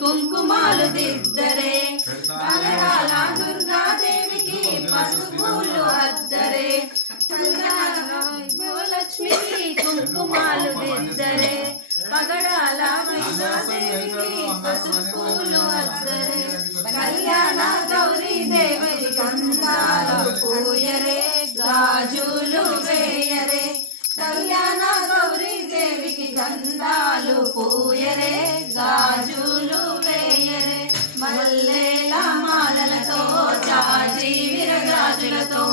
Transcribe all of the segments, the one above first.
కుంకుమాలు దిద్దరే కలరాల దుర్గాదేవికి పసుపులు అద్దరే లక్ష్మికి కుంకుమాలు దిద్దరే పగడాల మహిళాదేవికి పసుపులు అద్దరే కళ్యాణ గౌరీ దేవికి గంధాలు పూయరే గాజులు వేయరే కళ్యాణ గౌరీ దేవికి గంధాలు పూయరే గాజులు వేయరే మల్లెల మాలలతో చాచి విరగాజులతో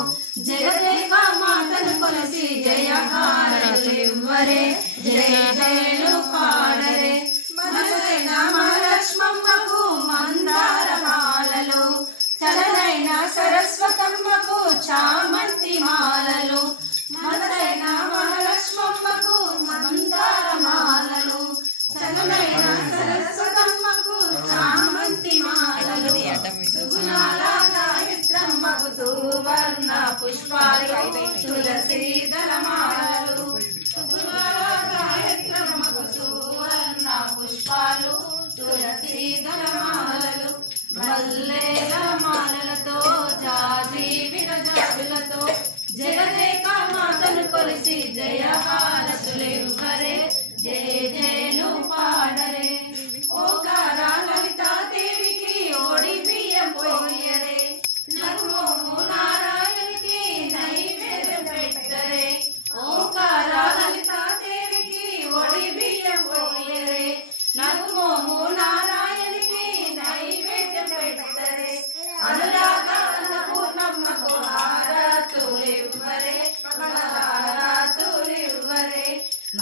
జగదేవ మాతను కొలసి జయహారతులివ్వరే జయ జయలు పాడరే మనసైన మహాలక్ష్మమ్మకు మందార మాలలు చలనైన సరస్వతమ్మకు చామంతి మాలలు మనసైన మహాలక్ష్మమ్మకు మందార మాలలు చలనైన సరస్వతమ్మకు చామంతి మాలలు సుగుణాల గాయత్రమ్మకు సువర్ణ పుష్పాలు తులసీదళ మాలలు సుగుణాల గాయత్రమ్మకు సువర్ణ పుష్పాలు తులసీదళ మాలలు మల్లెల మాలలతో జాజి విరజాజులతో జగదేక మాతను కొలిసి జయహారతులివ్వరే జయ జయలు పాడరే ఓంకార లలితాదేవికి ఓడి బియ్యం పోయరే నమో నారాయణకి నైవేద్యం పెట్టరే ఓంకార లలితాదేవికి ఓడి బియ్యం పోయరే నమో నారాయణకి నైవేద్యం పెట్టరే అనురాగ పూర్ణమ్మకు హారతులివ్వరే హారతులివ్వరే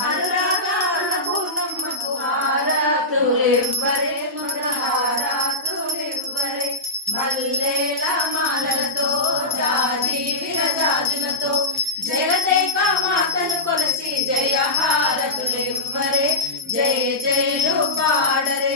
అనురాగ పూర్ణమ్మకు హారతులివ్వరే హారతులివ్వరే మల్లెల మాలలతో జాజి విరజాజులతో జగదేక మాతను కొలసి జయ హారతులివ్వరే జయ జయలు పాడరే